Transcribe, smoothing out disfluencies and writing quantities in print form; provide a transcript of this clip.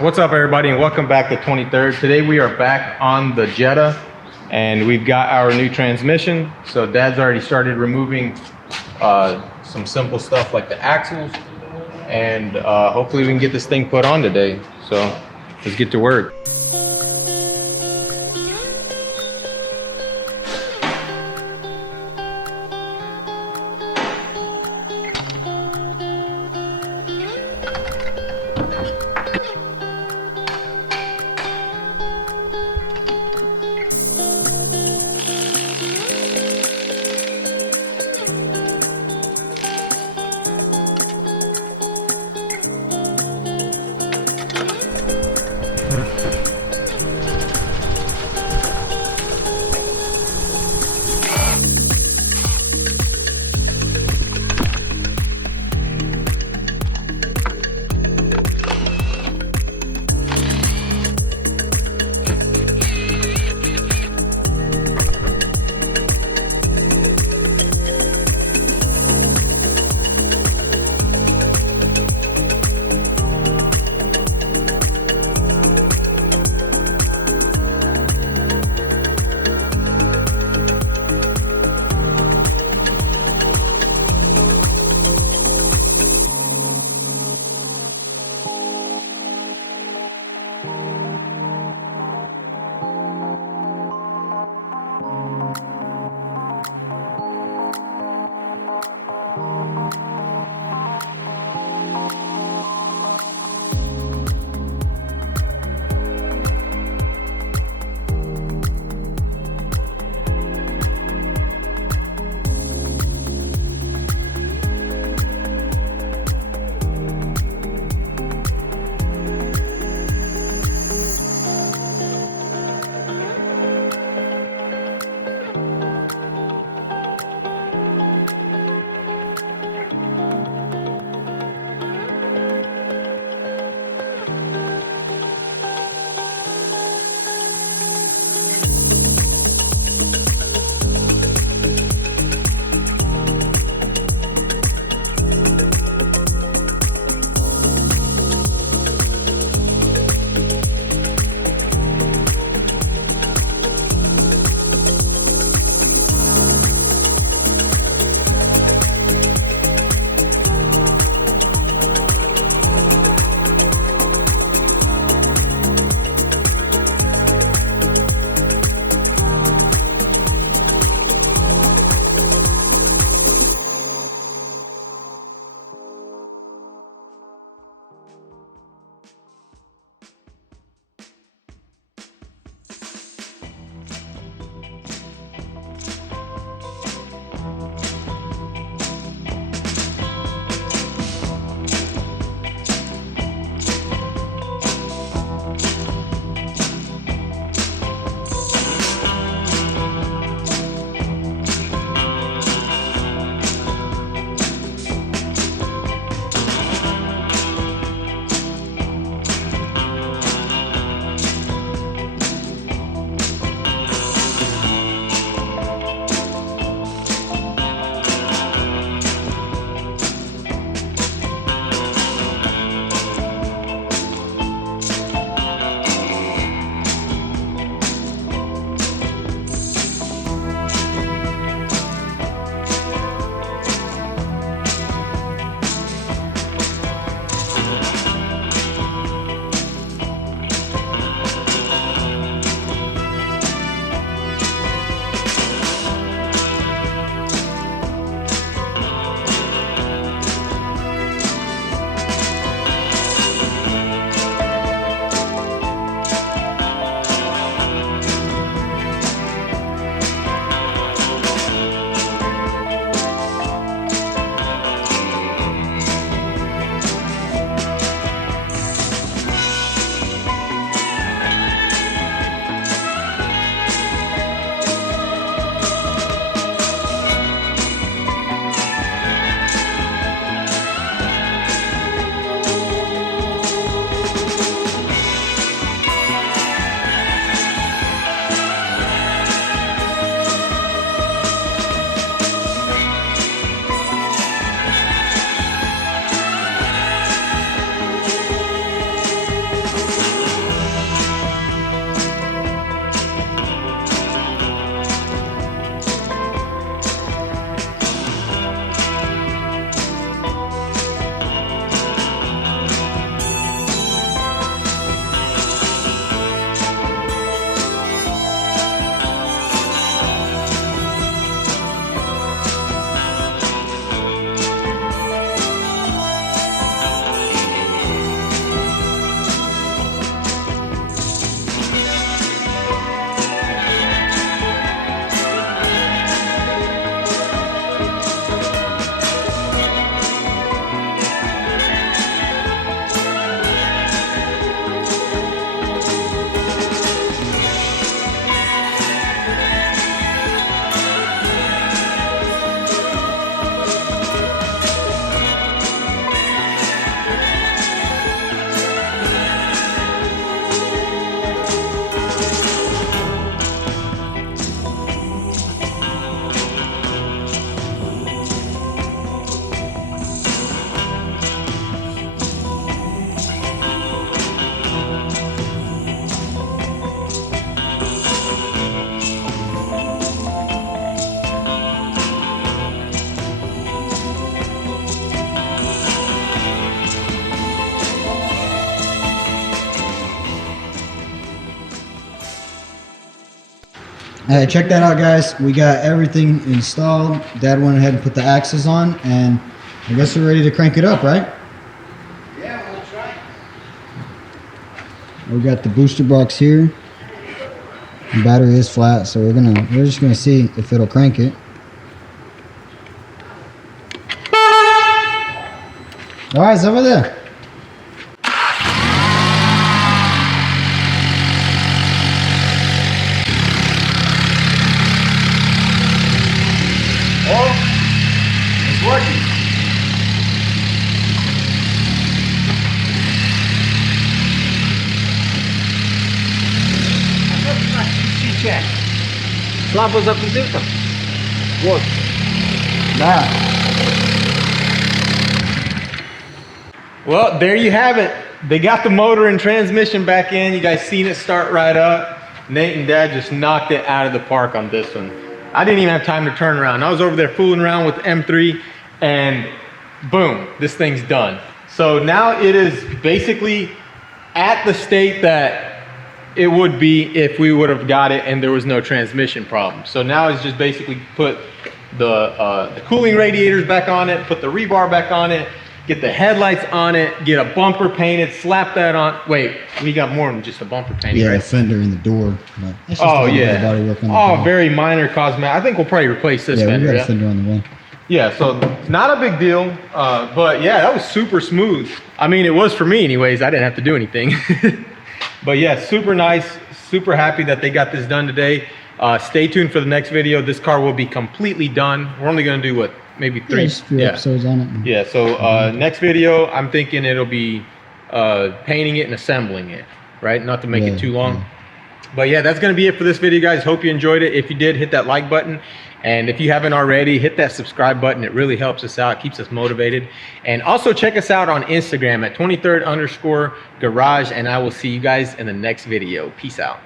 What's up, everybody, and welcome back to 23rd. Today we are back on the Jetta and we've got our new transmission. So Dad's already started removing some simple stuff like the axles, and hopefully we can get this thing put on today. So let's get to work. Hey, check that out, guys. We got everything installed. Dad went ahead and put the axles on, and I guess we're ready to crank it up, right? Yeah, we'll try. We got the booster box here. The battery is flat, so we're just gonna see if it'll crank it. All right, it's over there. Oh, it's working. Check. Слабо закрутив там? Вот. Да. Well, there you have it. They got the motor and transmission back in. You guys seen it start right up. Nate and Dad just knocked it out of the park on this one. I didn't even have time to turn around. I was over there fooling around with M3 and boom, this thing's done. So now it is basically at the state that it would be if we would have got it and there was no transmission problem. So now it's just basically put the cooling radiators back on it, put the rebar back on it, get the headlights on it, get a bumper painted, slap that on. Wait, we got more than just a bumper painted, Yeah, right? a fender in the door. But it's just a Oh little bit of yeah. body work on the Oh, car. very minor cosmetic. I think we'll probably replace this Yeah, we fender. got a Yeah? fender on the way. Yeah, so not a big deal, but yeah, that was super smooth. I mean, it was for me anyways. I didn't have to do anything. But yeah, super nice, super happy that they got this done today. Stay tuned for the next video. This car will be completely done. We're only gonna do what, maybe Yeah, three? just a few episodes on it. Yeah, so next video, I'm thinking it'll be painting it and assembling it, right? Not to make it too long. Yeah. But yeah, that's gonna be it for this video, guys. Hope you enjoyed it. If you did, hit that like button. And if you haven't already, hit that subscribe button. It really helps us out, keeps us motivated. And also check us out on Instagram at 23rd_garage. And I will see you guys in the next video. Peace out.